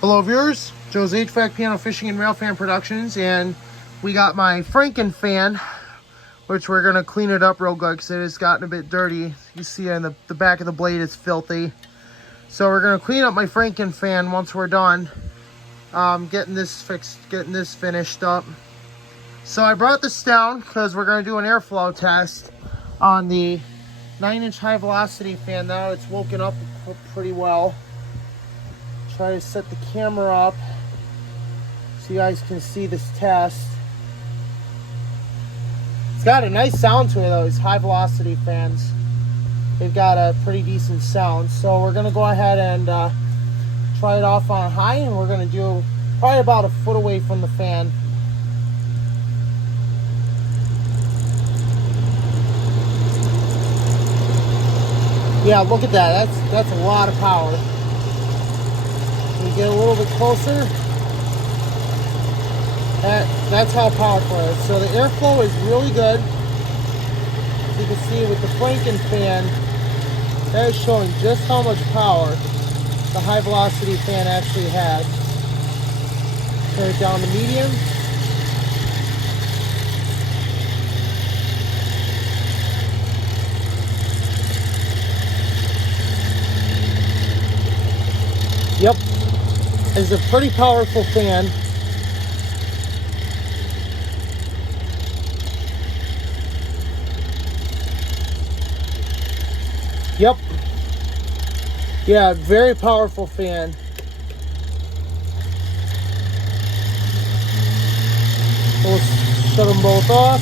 Hello viewers, Joe's HVAC Piano Fishing and Rail Fan Productions, and we got my Franken fan, which we're going to clean it up real good because it has gotten a bit dirty. You see on the back of the blade is filthy. So we're going to clean up my Franken fan once we're done getting this fixed, getting this finished up. So I brought this down because we're going to do an airflow test on the 9-inch high velocity fan. Now it's woken up pretty well. Try to set the camera up so you guys can see this test. It's got a nice sound to it though, these high velocity fans. They've got a pretty decent sound. So we're gonna go ahead and try it off on high, and we're gonna do probably about a foot away from the fan. Yeah, look at that, that's a lot of power. We get a little bit closer. That's how powerful it is. So the airflow is really good. As you can see with the Franken fan, that is showing just how much power the high velocity fan actually has. Turn it down to medium. Yep. It's a pretty powerful fan. Yep. Yeah, very powerful fan. We'll shut them both off.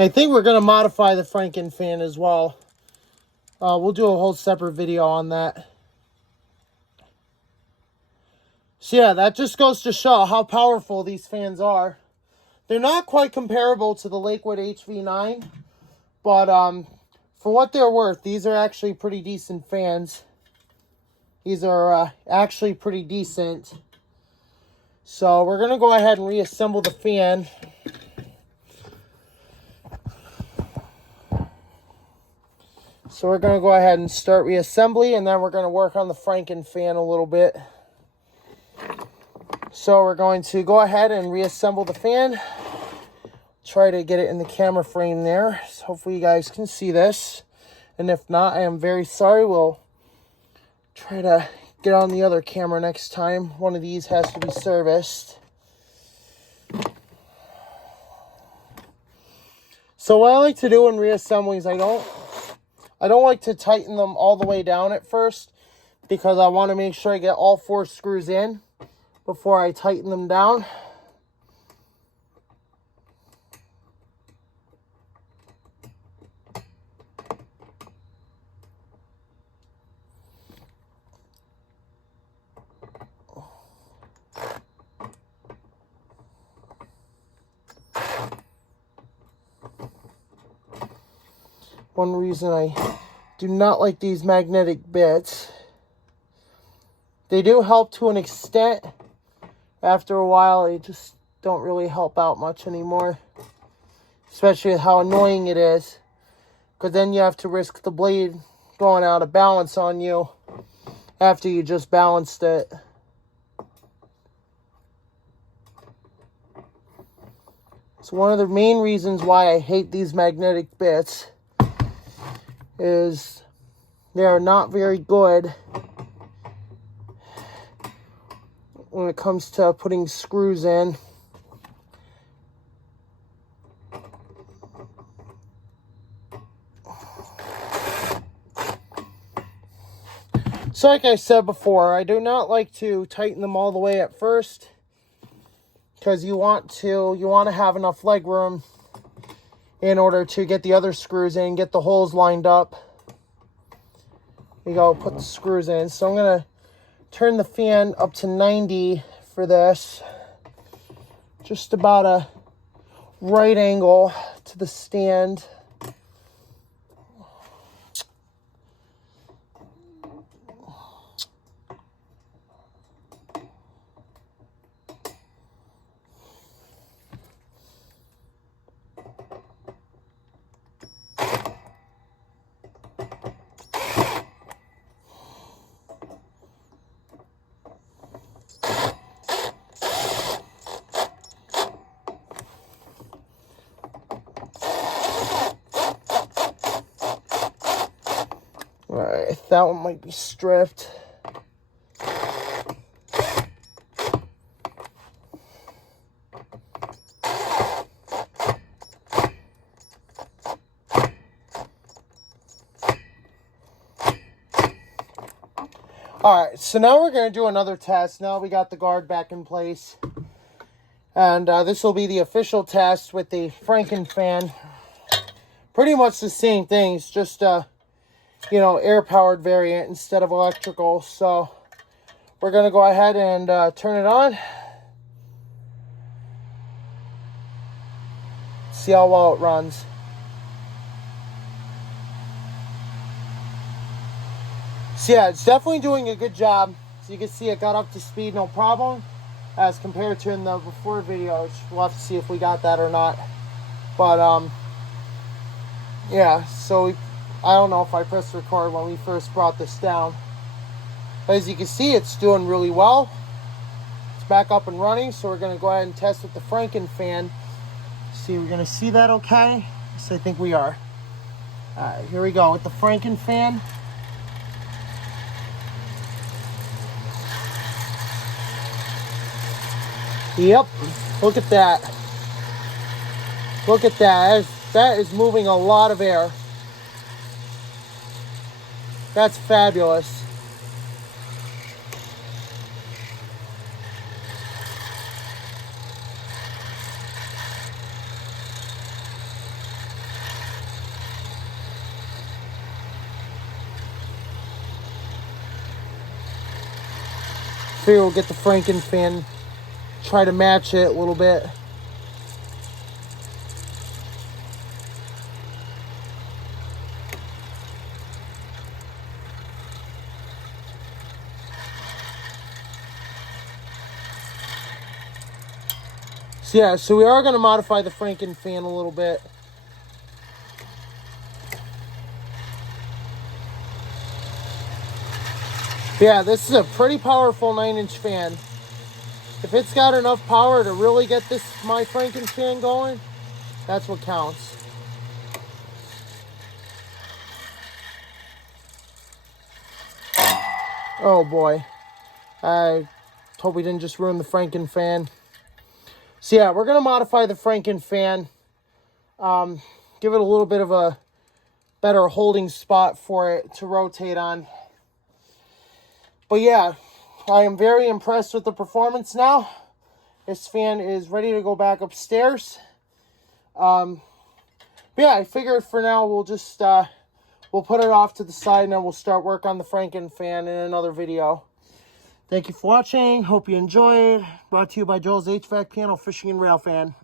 I think we're going to modify the Franken fan as well. We'll do a whole separate video on that. So yeah, that just goes to show how powerful these fans are. They're not quite comparable to the Lakewood HV9, but for what they're worth, these are actually pretty decent fans. These are actually pretty decent. So we're going to go ahead and reassemble the fan. So we're going to go ahead and start reassembly, and then we're going to work on the Franken fan a little bit. So we're going to go ahead and reassemble the fan. Try to get it in the camera frame there. So hopefully you guys can see this. And if not, I am very sorry. We'll try to get on the other camera next time. One of these has to be serviced. So what I like to do in reassembly is I don't like to tighten them all the way down at first, because I want to make sure I get all 4 screws in before I tighten them down. One reason I do not like these magnetic bits, they do help to an extent. After a while, they just don't really help out much anymore. Especially with how annoying it is. Because then you have to risk the blade going out of balance on you after you just balanced it. So one of the main reasons why I hate these magnetic bits is they are not very good when it comes to putting screws in. So like I said before, I do not like to tighten them all the way at first, because you want to have enough leg room in order to get the other screws in, get the holes lined up. You go, put the screws in. So I'm going to turn the fan up to 90 for this. Just about a right angle to the stand. That one might be stripped. Alright, so now we're going to do another test. Now we got the guard back in place. And this will be the official test with the Franken Fan. Pretty much the same thing. It's just, you know, air-powered variant instead of electrical. So we're going to go ahead and turn it on. See how well it runs. So yeah, it's definitely doing a good job. So you can see it got up to speed no problem as compared to in the before video, which we'll have to see if we got that or not. But yeah, so I don't know if I pressed record when we first brought this down. But as you can see, it's doing really well. It's back up and running, so we're going to go ahead and test with the Franken Fan. See, we're going to see that okay? Yes, I think we are. Alright, here we go with the Franken Fan. Yep, look at that. Look at that. That is moving a lot of air. That's fabulous. Figure we'll get the Franken Fan. Try to match it a little bit. So yeah, so we are going to modify the Franken Fan a little bit. Yeah, this is a pretty powerful 9-inch fan. If it's got enough power to really get my Franken Fan going, that's what counts. Oh boy. I hope we didn't just ruin the Franken Fan. So yeah, we're going to modify the Franken Fan. Give it a little bit of a better holding spot for it to rotate on. But yeah, I am very impressed with the performance now. This fan is ready to go back upstairs. But yeah, I figured for now we'll just we'll put it off to the side and then we'll start work on the Franken Fan in another video. Thank you for watching. Hope you enjoyed. Brought to you by Joel's HVAC Piano Fishing and Rail Fan.